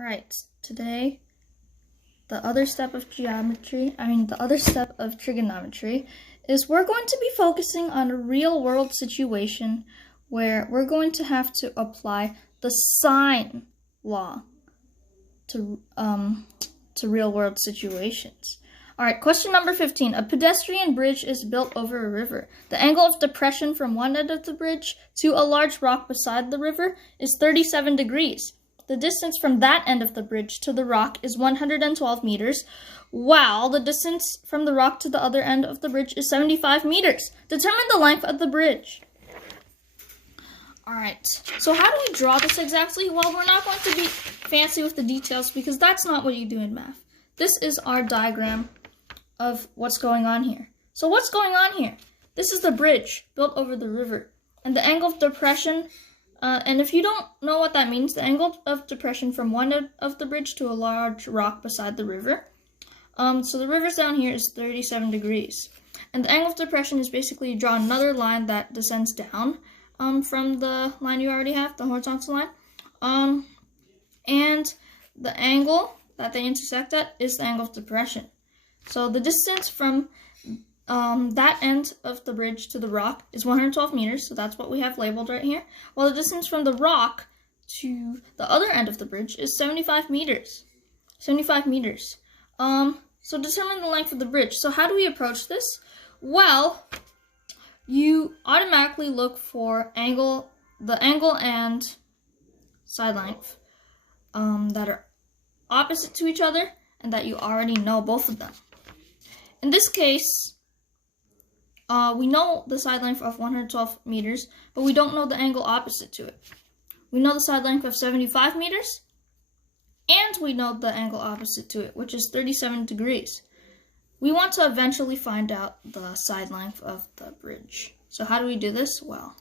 Alright, today the other step of trigonometry is we're going to be focusing on a real world situation where we're going to have to apply the sine law to real world situations. Alright, question number 15. A pedestrian bridge is built over a river. The angle of depression from one end of the bridge to a large rock beside the river is 37 degrees. The distance from that end of the bridge to the rock is 112 meters, while the distance from the rock to the other end of the bridge is 75 meters. Determine the length of the bridge. Alright, so how do we draw this exactly? Well, we're not going to be fancy with the details because that's not what you do in math. This is our diagram of what's going on here. So what's going on here? This is the bridge built over the river. And the angle of depression, and if you don't know what that means, the angle of depression from one end of the bridge to a large rock beside the river. So the river's down here is 37 degrees. And the angle of depression is basically you draw another line that descends down from the line you already have, the horizontal line. And the angle that they intersect at is the angle of depression. So the distance from that end of the bridge to the rock is 112 meters, so that's what we have labeled right here, while the distance from the rock to the other end of the bridge is 75 meters. 75 meters. So determine the length of the bridge. So how do we approach this? Well, you automatically look for the angle and side length that are opposite to each other and that you already know both of them. In this case, we know the side length of 112 meters, but we don't know the angle opposite to it. We know the side length of 75 meters, and we know the angle opposite to it, which is 37 degrees. We want to eventually find out the side length of the bridge. So how do we do this? Well,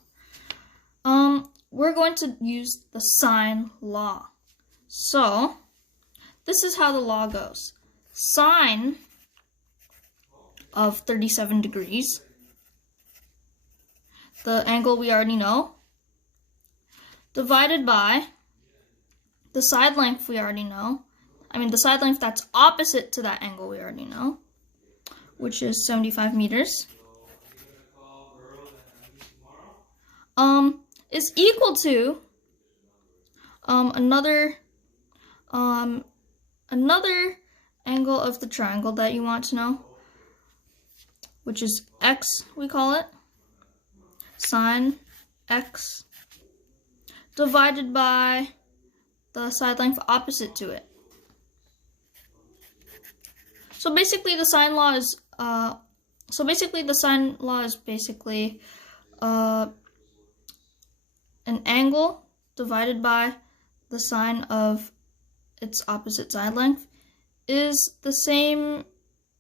we're going to use the sine law. So this is how the law goes. Sine of 37 degrees, the angle we already know, divided by the side length we already know. The side length that's opposite to that angle we already know, which is 75 meters, is equal to another angle of the triangle that you want to know, which is x, we call it, sine x, divided by the side length opposite to it. So basically the sine law is an angle divided by the sine of its opposite side length is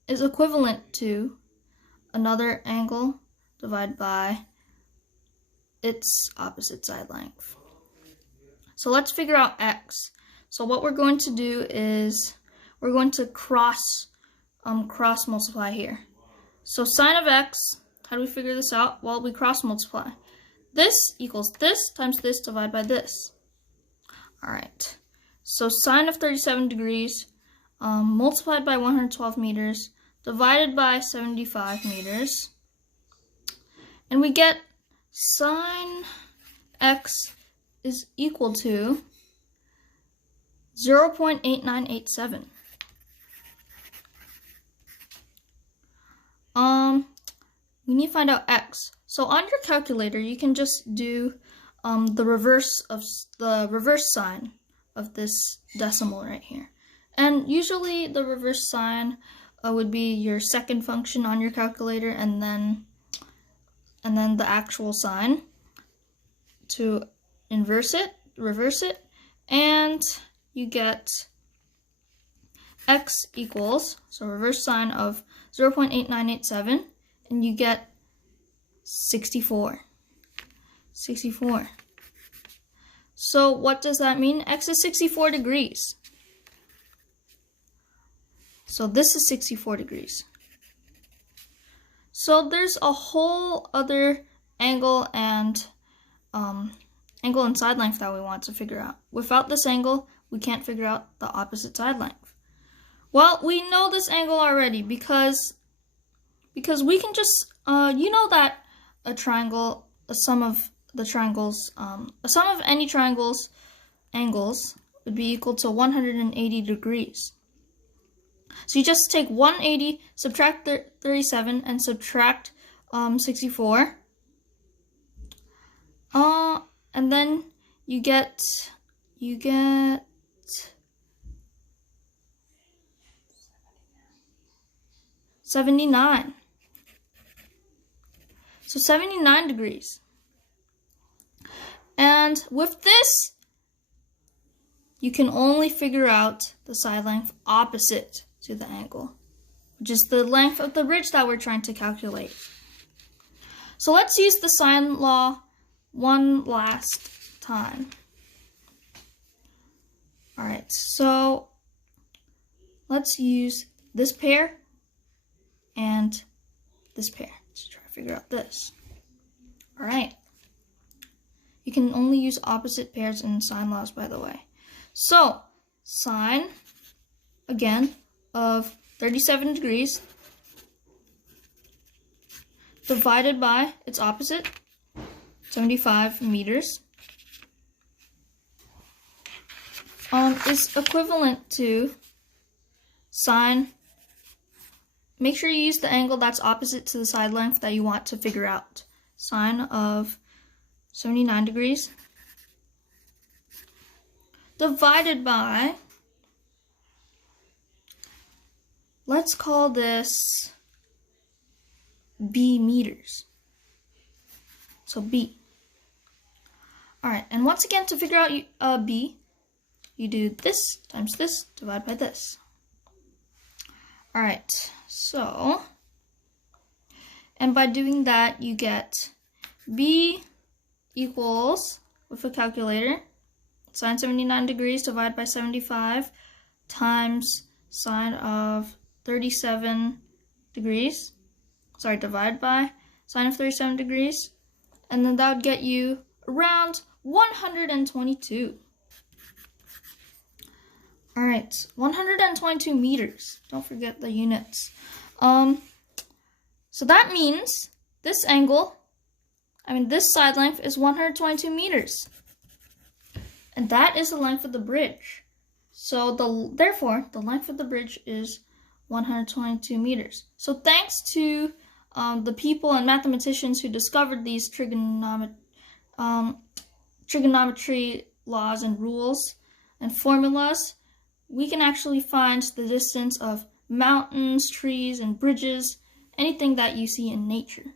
equivalent to another angle divided by its opposite side length. So let's figure out x. So what we're going to do is we're going to cross multiply here. So sine of x, how do we figure this out? Well, we cross multiply. This equals this times this divided by this. Alright, so sine of 37 degrees multiplied by 112 meters divided by 75 meters. And we get sine x is equal to 0.8987. We need to find out x. So on your calculator, you can just do the reverse sign of this decimal right here. And usually the reverse sign would be your second function on your calculator, and then the actual sign to reverse it, and you get x equals, so reverse sign of 0.8987, and you get 64. So what does that mean? X is 64 degrees. So this is 64 degrees. So there's a whole other angle and side length that we want to figure out. Without this angle, we can't figure out the opposite side length? Well, we know this angle already because we can just, you know that a triangle, a sum of any triangle's angles would be equal to 180 degrees. So you just take 180, subtract 37, and subtract 64. And then you get 79. So 79 degrees. And with this, you can only figure out the side length opposite to the angle, which is the length of the ridge that we're trying to calculate. So let's use the sine law one last time. All right, so let's use this pair and this pair. Let's try to figure out this. All right. You can only use opposite pairs in sine laws, by the way. So, sine, again, of 37 degrees divided by its opposite, 75 meters, is equivalent to sine. Make sure you use the angle that's opposite to the side length that you want to figure out. Sine of 79 degrees divided by, let's call this B meters. So B. All right, and once again, to figure out B, you do this times this, divide by this. All right, so, and by doing that, you get B equals, with a calculator, sine 79 degrees divided by 75 times sine of 37 degrees. Sorry, divided by sine of 37 degrees. And then that would get you around 122. All right, 122 meters. Don't forget the units. So that means this angle, this side length is 122 meters. And that is the length of the bridge. So therefore, the length of the bridge is 122 meters. So thanks to the people and mathematicians who discovered these trigonometry laws and rules and formulas, we can actually find the distance of mountains, trees, and bridges, anything that you see in nature.